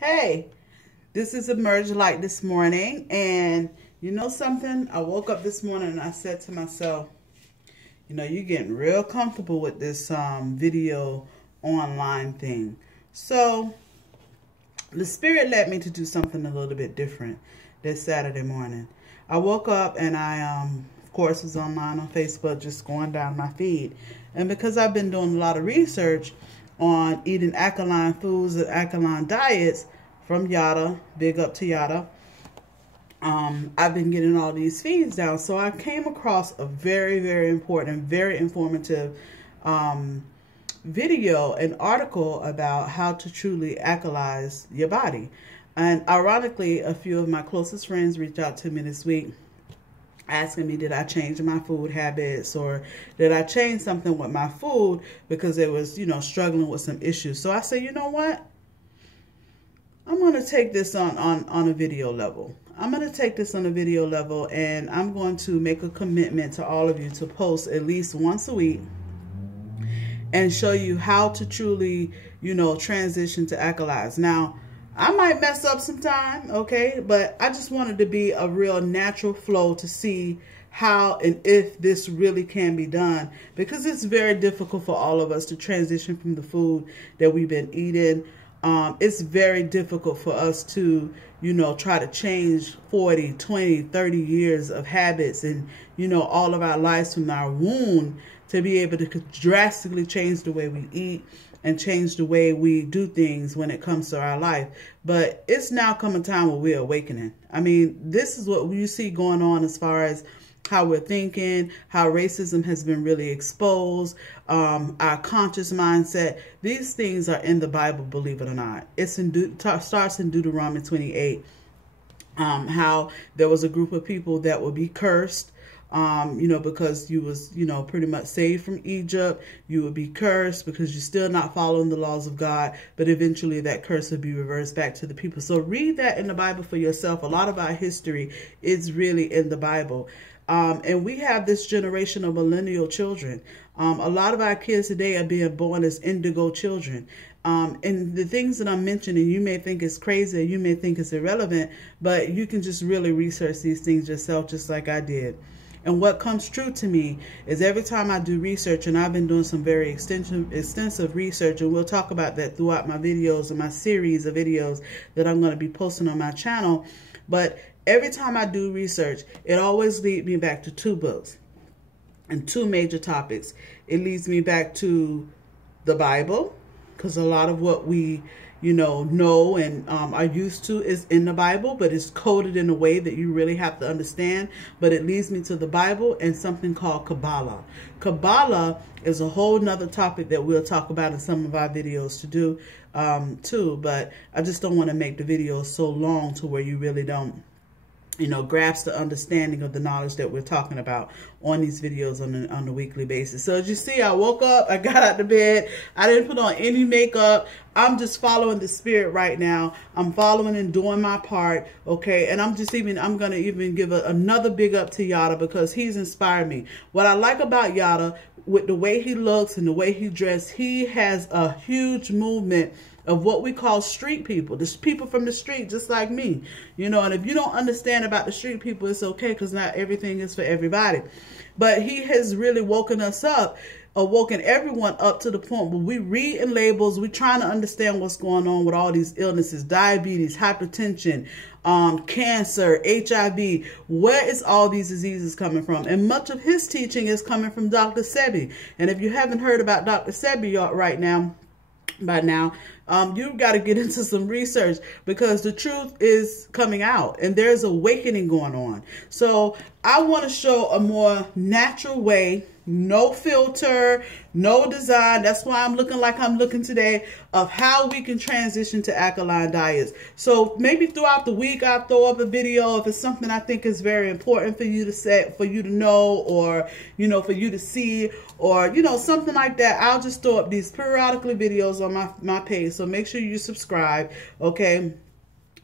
Hey, this is Emerge Light this morning, and you know something? I woke up this morning and I said to myself, you know, you're getting real comfortable with this video online thing. So the Spirit led me to do something a little bit different this Saturday morning. I woke up and I, of course, was online on Facebook, just going down my feed. And because I've been doing a lot of research on eating alkaline foods and alkaline diets from Yada, big up to Yada, I've been getting all these feeds down. So I came across a very, very important, very informative video, an article about how to truly alkalize your body. And ironically, a few of my closest friends reached out to me this week asking me, did I change my food habits, or did I change something with my food because it was, you know, struggling with some issues. So I said, you know what? I'm going to take this on a video level. I'm going to take this on a video level, and I'm going to make a commitment to all of you to post at least once a week and show you how to truly, you know, transition to alkalize. Now, I might mess up sometime, okay? But I just wanted to be a real natural flow to see how and if this really can be done, because it's very difficult for all of us to transition from the food that we've been eating. It's very difficult for us to, you know, try to change 40, 20, 30 years of habits and, you know, all of our lives from our womb to be able to drastically change the way we eat and change the way we do things when it comes to our life. But it's now come a time where we're awakening. I mean, this is what you see going on as far as how we're thinking, how racism has been really exposed, our conscious mindset. These things are in the Bible, believe it or not. It's starts in Deuteronomy 28, how there was a group of people that would be cursed, you know, because you was, you know, pretty much saved from Egypt. You would be cursed because you're still not following the laws of God, but eventually that curse would be reversed back to the people. So read that in the Bible for yourself. A lot of our history is really in the Bible. And we have this generation of millennial children. A lot of our kids today are being born as indigo children. And the things that I'm mentioning, you may think is crazy, you may think it's irrelevant, but you can just really research these things yourself, just like I did. And what comes true to me is every time I do research, and I've been doing some very extensive research, and we'll talk about that throughout my videos and my series of videos that I'm going to be posting on my channel. But every time I do research, it always leads me back to two books and two major topics. It leads me back to the Bible, because a lot of what we know and are used to is in the Bible, but it's coded in a way that you really have to understand. But it leads me to the Bible and something called Kabbalah. Kabbalah is a whole nother topic that we'll talk about in some of our videos to do too, but I just don't want to make the videos so long to where you really don't, you know, grasp the understanding of the knowledge that we're talking about on these videos on a weekly basis. So as you see, I woke up, I got out of bed, I didn't put on any makeup. I'm just following the Spirit right now. I'm following and doing my part, okay? And I'm going to even give another big up to Yada, because he's inspired me. What I like about Yada, with the way he looks and the way he dressed, he has a huge movement of what we call street people. There's people from the street just like me, you know. And if you don't understand about the street people, it's okay, because not everything is for everybody. But he has really woken us up, woken everyone up to the point where we read in labels, we're trying to understand what's going on with all these illnesses, diabetes, hypertension, cancer, HIV. Where is all these diseases coming from? And much of his teaching is coming from Dr. Sebi. And if you haven't heard about Dr. Sebi by now, you've got to get into some research, because the truth is coming out and there's awakening going on. So I want to show a more natural way, no filter, no design. That's why I'm looking like I'm looking today, of how we can transition to alkaline diets. So maybe throughout the week, I'll throw up a video if it's something I think is very important for you to know, or, you know, for you to see, or, you know, something like that. I'll just throw up these periodically videos on my page. So make sure you subscribe, okay?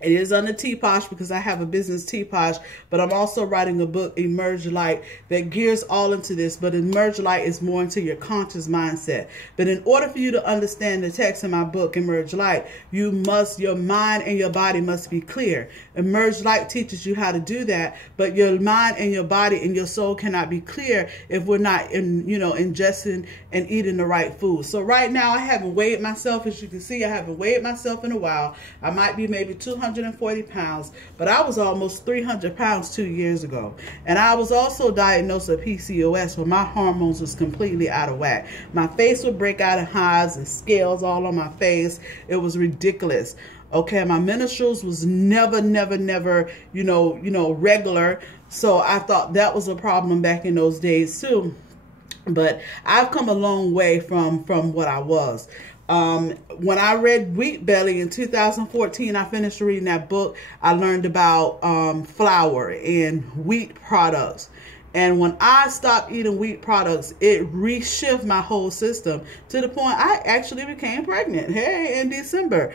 It is under T-Posh because I have a business T-Posh, but I'm also writing a book, Emerge Light, that gears all into this. But Emerge Light is more into your conscious mindset. But in order for you to understand the text in my book, Emerge Light, your mind and your body must be clear. Emerge Light teaches you how to do that, but your mind and your body and your soul cannot be clear if we're not ingesting and eating the right food. So right now I haven't weighed myself. As you can see, I haven't weighed myself in a while. I might be maybe 240 pounds, but I was almost 300 pounds 2 years ago. And I was also diagnosed with PCOS, where my hormones was completely out of whack. My face would break out in hives and scales all on my face. It was ridiculous. Okay, my menstruals was never, regular. So I thought that was a problem back in those days too. But I've come a long way from what I was. When I read Wheat Belly in 2014, I finished reading that book. I learned about flour and wheat products. And when I stopped eating wheat products, it reshifted my whole system to the point I actually became pregnant. Hey, in December.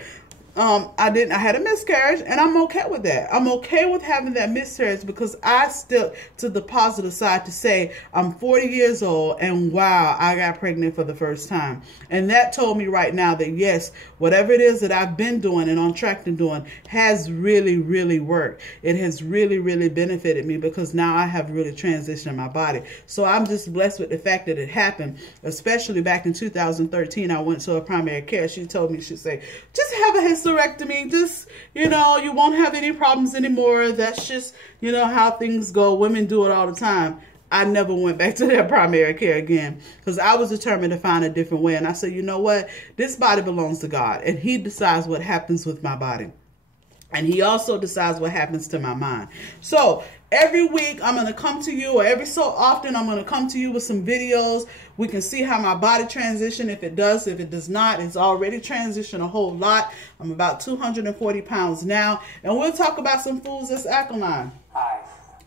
I had a miscarriage, and I'm okay with that. I'm okay with having that miscarriage because I still to the positive side to say I'm 40 years old and wow, I got pregnant for the first time. And that told me right now that yes, whatever it is that I've been doing and on track to doing has really worked. It has really benefited me because now I have really transitioned my body. So I'm just blessed with the fact that it happened, especially back in 2013. I went to a primary care. She told me, she said, just have a hysterectomy, just, you won't have any problems anymore. That's just, how things go. Women do it all the time. I never went back to that primary care again because I was determined to find a different way. And I said, you know what? This body belongs to God, and He decides what happens with my body. And He also decides what happens to my mind. So every week I'm going to come to you, or every so often I'm going to come to you with some videos. We can see how my body transition. If it does, if it does not, it's already transitioned a whole lot. I'm about 240 pounds now. And we'll talk about some foods that's alkaline. Hi,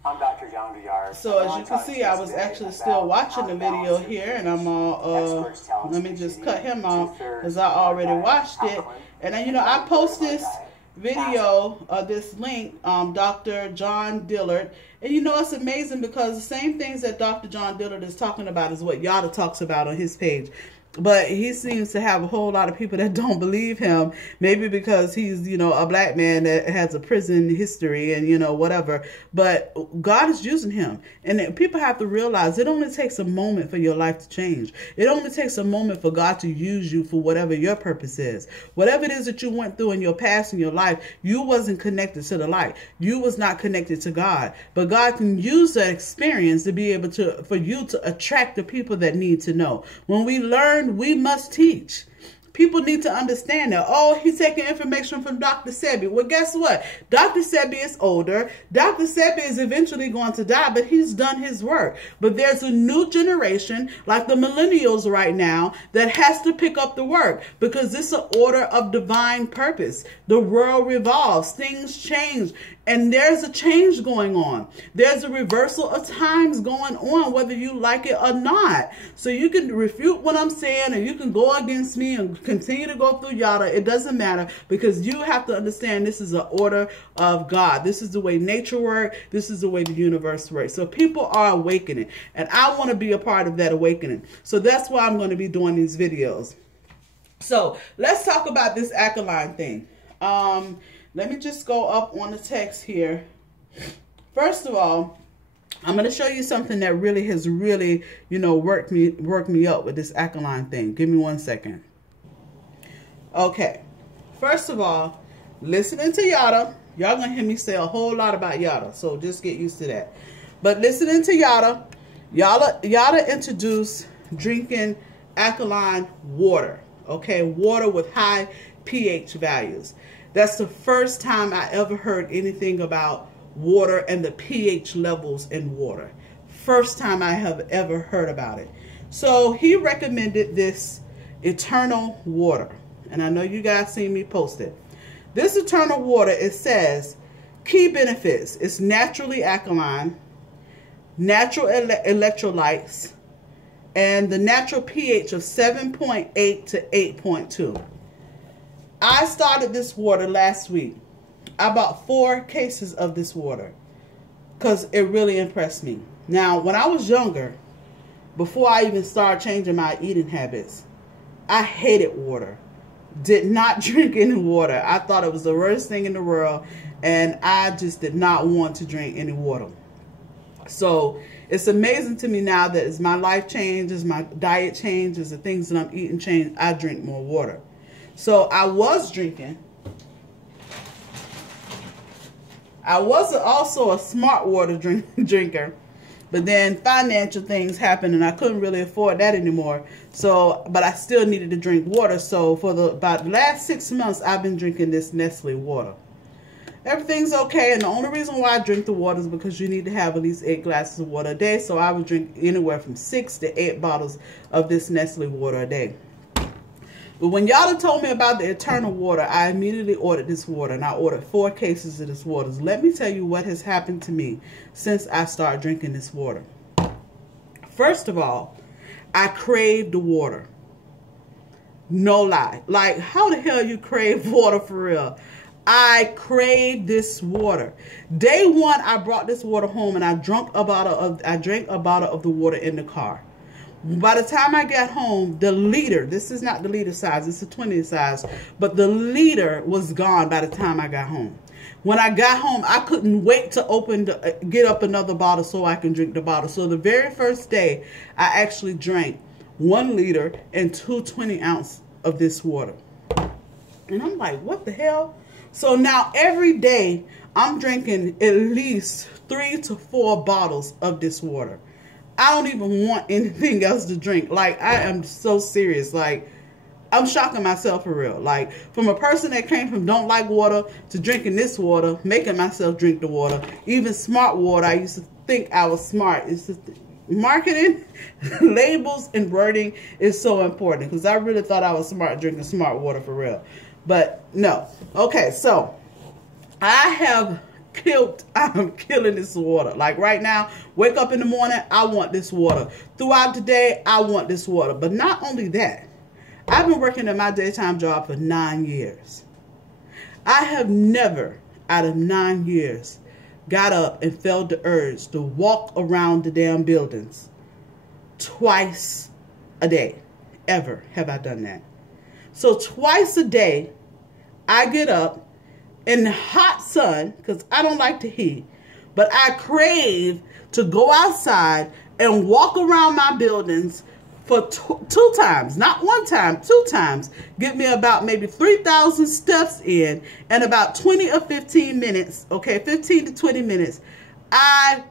I'm Dr. John Villar. So as you can see, I was actually still watching the video here, and I'm all, let me just cut him off because I already watched it. And then, I post this video, this link, Dr. John Dillard. And it's amazing because the same things that Dr. John Dillard is talking about is what Yada talks about on his page. But he seems to have a whole lot of people that don't believe him, maybe because he's, a black man that has a prison history and, whatever. But God is using him. And people have to realize it only takes a moment for your life to change. It only takes a moment for God to use you for whatever your purpose is. Whatever it is that you went through in your past, in your life, you wasn't connected to the light. You was not connected to God. But God can use that experience to be able to, for you to attract the people that need to know. When we learn, we must teach. People need to understand that. Oh, he's taking information from Dr. Sebi. Well, guess what? Dr. Sebi is older. Dr. Sebi is eventually going to die, but he's done his work. But there's a new generation, like the millennials right now, that has to pick up the work because it's an order of divine purpose. The world revolves. Things change. And there's a change going on. There's a reversal of times going on, whether you like it or not. So you can refute what I'm saying, and you can go against me and continue to go through Yada. It doesn't matter because you have to understand this is an order of God. This is the way nature works. This is the way the universe works. So people are awakening, and I want to be a part of that awakening. So that's why I'm going to be doing these videos. So let's talk about this alkaline thing. Let me just go up on the text here. First of all, I'm going to show you something that really has worked me up with this alkaline thing. Give me 1 second. Okay. First of all, listening to Yada, y'all going to hear me say a whole lot about Yada, so just get used to that. But listening to Yada introduced drinking alkaline water. Okay, water with high pH values. That's the first time I ever heard anything about water and the pH levels in water. First time I have ever heard about it. So he recommended this Eternal Water. And I know you guys seen me post it. This Eternal Water, it says, key benefits. It's naturally alkaline, natural electrolytes, and the natural pH of 7.8 to 8.2. I started this water last week. I bought 4 cases of this water because it really impressed me. Now, when I was younger, before I even started changing my eating habits, I hated water. Did not drink any water. I thought it was the worst thing in the world, and I just did not want to drink any water. So it's amazing to me now that as my life changes, my diet changes, the things that I'm eating change, I drink more water. So I was drinking. I was also a smart water drinker, but then financial things happened and I couldn't really afford that anymore. So, but I still needed to drink water. So for about the last 6 months, I've been drinking this Nestle water. Everything's okay, and the only reason why I drink the water is because you need to have at least 8 glasses of water a day. So I would drink anywhere from 6 to 8 bottles of this Nestle water a day. But when y'all had told me about the Eternal water, I immediately ordered this water, and I ordered 4 cases of this water. Let me tell you what has happened to me since I started drinking this water. First of all, I craved the water. No lie. Like, how the hell you crave water for real? I crave this water. Day one, I brought this water home and I drank a bottle of the water in the car. By the time I got home, the liter, this is not the liter size, it's a 20 size, but the liter was gone by the time I got home. When I got home, I couldn't wait to get up another bottle so I can drink the bottle. So the very first day, I actually drank 1 liter and 2 20-ounce of this water. And I'm like, what the hell? So now every day, I'm drinking at least 3 to 4 bottles of this water. I don't even want anything else to drink. Like, I am so serious. Like, I'm shocking myself for real. Like, from a person that came from don't like water to drinking this water, making myself drink the water, even smart water. I used to think I was smart. It's just marketing, labels, and wording is so important because I really thought I was smart drinking smart water for real. But no. Okay, so I'm killing this water. Like right now, wake up in the morning, I want this water. Throughout the day, I want this water. But not only that, I've been working at my daytime job for 9 years. I have never, out of 9 years, got up and felt the urge to walk around the damn buildings twice a day. Ever have I done that. So twice a day, I get up in the hot sun, because I don't like the heat, but I crave to go outside and walk around my buildings for 2 times, not 1 time, 2 times. Get me about maybe 3,000 steps in, and about 20 or 15 minutes, okay, 15 to 20 minutes, I